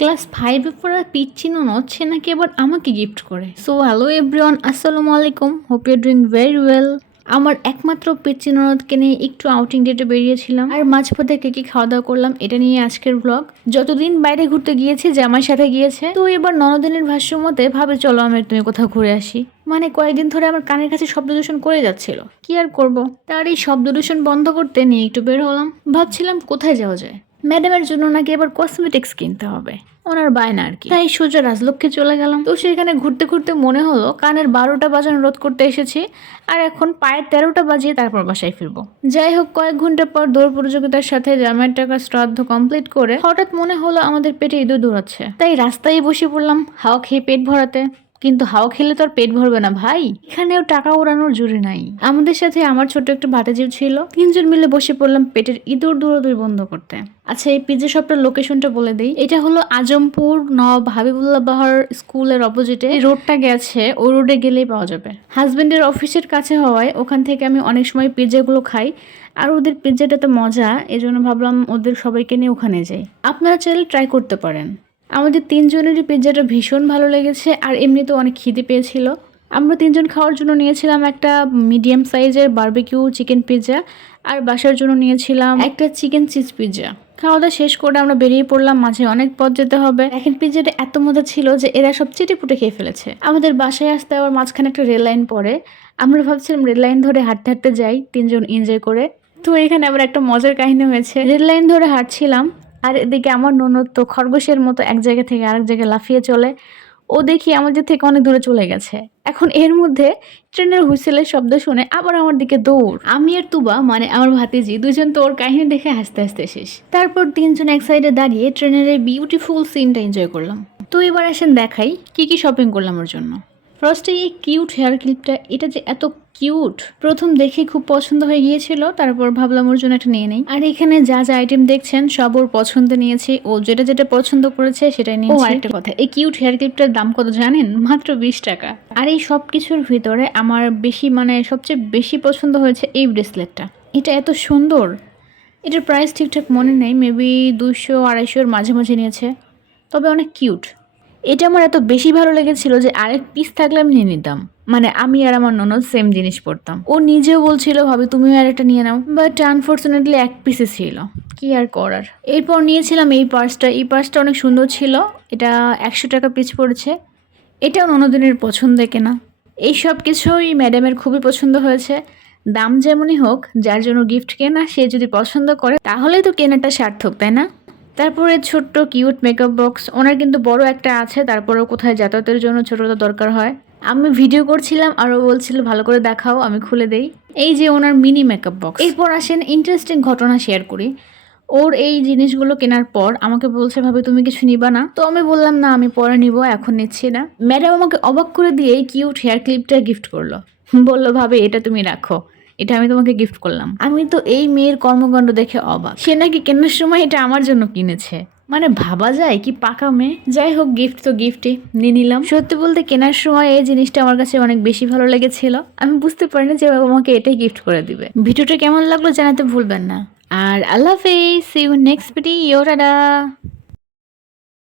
Class ফাইভে পড়া পিচ্ছি ননদ, সে নাকি এবার আমাকে গিফট করে। সো হ্যালো এভরিওয়ান আসসালামু আলাইকুম। Hope you doing very well আমার একমাত্র পিচ্ছি ননদকে নিয়ে একটু আউটিং ডেটে বেরিয়েছিলাম। আর মাঝপথে কে কি খাওয়া দাওয়া করলাম, এটা নিয়ে আজকের ব্লগ যতদিন বাইরে ঘুরতে গিয়েছি জামাইয়ের সাথে গিয়েছে। তো এবার ননদিনের ভাষ্য মতে ভাবে, চলো আমি তুমি কোথাও ঘুরে আসি। মানে কয়েকদিন ধরে আমার কানের কাছে শব্দ দূষণ করে যাচ্ছিল। কি আর করব? তার এই শব্দ দূষণ বন্ধ করতে নিয়ে একটু বের হলাম। ভাবছিলাম কোথায় যাওয়া যায়। ম্যাডামের জন্য নাকি এবার কসমেটিক্স কিনতে হবে। ওনার বায়না আর কি। তাই সোজা রাজলক্ষ্মী চলে গেলাম। তো সেখানে ঘুরতে ঘুরতে মনে হলো, কানের বারোটা বাজানো রোধ করতে এসেছি, আর এখন পায়ের তেরোটা বাজিয়ে তারপর বাসায় ফিরবো। যাই হোক, কয়েক ঘণ্টা পর দৌড় প্রতিযোগিতার সাথে জামাইয়ের টাকা শ্রাদ্ধ কমপ্লিট করে হঠাৎ মনে হলো আমাদের পেটে ইঁদুর দৌড়াচ্ছে। তাই রাস্তায় বসে পড়লাম হাওয়া খেয়ে পেট ভরাতে। কিন্তু হাওয়া খেলে তো আর পেট ভরবে না ভাই। এখানেও টাকা ওড়ানোর জুড়ি নাই। আমাদের সাথে আমার ছোট একটা ভাতাজিও ছিল। তিনজন মিলে বসে পড়লাম পেটের ইঁদুর দৌড়াদৌড়ি বন্ধ করতে। আচ্ছা এই পিজা শপটার লোকেশনটা বলে দিই। এটা হলো আজমপুর নব হাবিবুল্লাহ বাহার স্কুলের অপোজিটে রোডটা গেছে, ও রোডে গেলেই পাওয়া যাবে। হাজবেন্ডের অফিসের কাছে হওয়ায় ওখান থেকে আমি অনেক সময় পিৎজাগুলো খাই। আর ওদের পিৎজাটা তো মজা, এজন্য ভাবলাম ওদের সবাইকে নিয়ে ওখানে যাই। আপনারা চাইলে ট্রাই করতে পারেন। আমাদের তিনজনেরই পিৎজাটা ভীষণ ভালো লেগেছে আর এমনিতেও অনেক খিদে পেয়েছিল। আমরা তিনজন খাওয়ার জন্য নিয়েছিলাম একটা মিডিয়াম সাইজের বারবিকিউ চিকেন পিৎজা আর বাসার জন্য নিয়েছিলাম একটা চিকেন চিজ পিৎজা খাওয়া দাওয়া শেষ করে আমরা বেরিয়ে পড়লাম, মাঝে অনেক পথ যেতে হবে। এখন পিৎজাটা এত মজা ছিল যে এরা সব চেটে পুটে খেয়ে ফেলেছে। আমাদের বাসায় আসতে আবার মাঝখানে একটা রেল লাইন পড়ে। আমরা ভাবছিলাম রেল লাইন ধরে হাঁটতে হাঁটতে যাই, তিনজন এনজয় করে। তো এখানে আবার একটা মজার কাহিনী হয়েছে। রেল লাইন ধরে হাঁটছিলাম আর এদিকে আমার ননদ তো খরগোশের মতো এক জায়গা থেকে আরেক জায়গায় লাফিয়ে চলে। ও দেখি আমাদের থেকে অনেক দূরে চলে গেছে। এখন এর মধ্যে ট্রেনের হুইসেলের শব্দ শুনে আবার আমার দিকে দৌড়। আমি আর তুবা মানে আমার ভাতিজি, দুজন তো ওর কাহিনী দেখে হাসতে হাসতে শেষ। তারপর তিনজন এক সাইডে দাঁড়িয়ে ট্রেনের এই বিউটিফুল সিনটা এনজয় করলাম। তো এবার আসেন দেখাই, কি কি শপিং করলাম ওর জন্য। ফার্স্টে এই কিউট হেয়ার ক্লিপটা এটা যে এত কিউট প্রথম দেখে খুব পছন্দ হয়ে গিয়েছিল তারপর ভাবলাম ওর জন্য একটা নিয়ে নেই। আর এখানে যা যা আইটেম দেখছেন সব ওর পছন্দ নিয়েছি ও যেটা যেটা পছন্দ করেছে সেটাই নিয়েছি। ও আরেকটা কথা এই কিউট হেয়ার ক্লিপটার দাম কত জানেন? মাত্র বিশ টাকা। আর এই সব কিছুর ভিতরে আমার বেশি মানে সবচেয়ে বেশি পছন্দ হয়েছে এই ব্রেসলেটটা এটা এত সুন্দর। এটার প্রাইস ঠিকঠাক মনে নেই মেবি দুশো আড়াইশোর মাঝামাঝি নিয়েছে। তবে অনেক কিউট এটা আমার এত বেশি ভালো লেগেছিল যে আরেক পিস থাকলে আমি নিয়ে নিতাম। মানে আমি আর আমার ননদ সেম জিনিস পরতাম। ও নিজেও বলছিল, ভাবি, তুমিও আর একটা নিয়ে নাও। বাট আনফর্চুনেটলি এক পিসে ছিল। কি আর করার? এরপর নিয়েছিলাম এই পার্সটা এই পার্সটা অনেক সুন্দর ছিল। এটা একশো টাকা পিস পড়েছে। এটাও ননদিনের পছন্দ কেনা। এই সব কিছুই ম্যাডামের খুবই পছন্দ হয়েছে। দাম যেমনই হোক, যার জন্য গিফট কেনা, সে যদি পছন্দ করে, তাহলেই তো কেনাটা সার্থক, তাই না? তারপরে ছোট্ট কিউট মেকআপ বক্স ওনার কিন্তু বড় একটা আছে, তারপরেও কোথায় যাতায়াতের জন্য ছোটটা দরকার হয়। আমি ভিডিও করছিলাম আরও বলছিল, ভালো করে দেখাও, আমি খুলে দেই। এই যে ওনার মিনি মেকআপ বক্স এরপর আসেন ইন্টারেস্টিং ঘটনা শেয়ার করি। ওর এই জিনিসগুলো কেনার পর আমাকে বলছে, ভাবে, তুমি কিছু নিবা না? তো আমি বললাম, না, আমি পরে নিব, এখন নিচ্ছি না। ম্যাডাম আমাকে অবাক করে দিয়ে কিউট হেয়ার ক্লিপটা গিফট করল। বলল, ভাবে, এটা তুমি রাখো। এটা আমি তোমাকে গিফট করলাম। আমি তো এই মেয়ের কর্মকাণ্ড দেখে অবাক। সে নাকি কেনার সময় এটা আমার জন্য কিনেছে। মানে ভাবা যায় কি পাকা মেয়ে। যাই হোক গিফট তো গিফটই নিয়ে নিলাম। সত্যি বলতে কেনার সময় এই জিনিসটা আমার কাছে অনেক বেশি ভালো লেগেছিল। আমি বুঝতে পারিনি যে আমাকে এটাই গিফট করে দিবে। ভিডিওটা কেমন লাগল জানাতে ভুলবেন না। আর আল্লাহ হাফেজ ইউ নেক্সট ভিডিও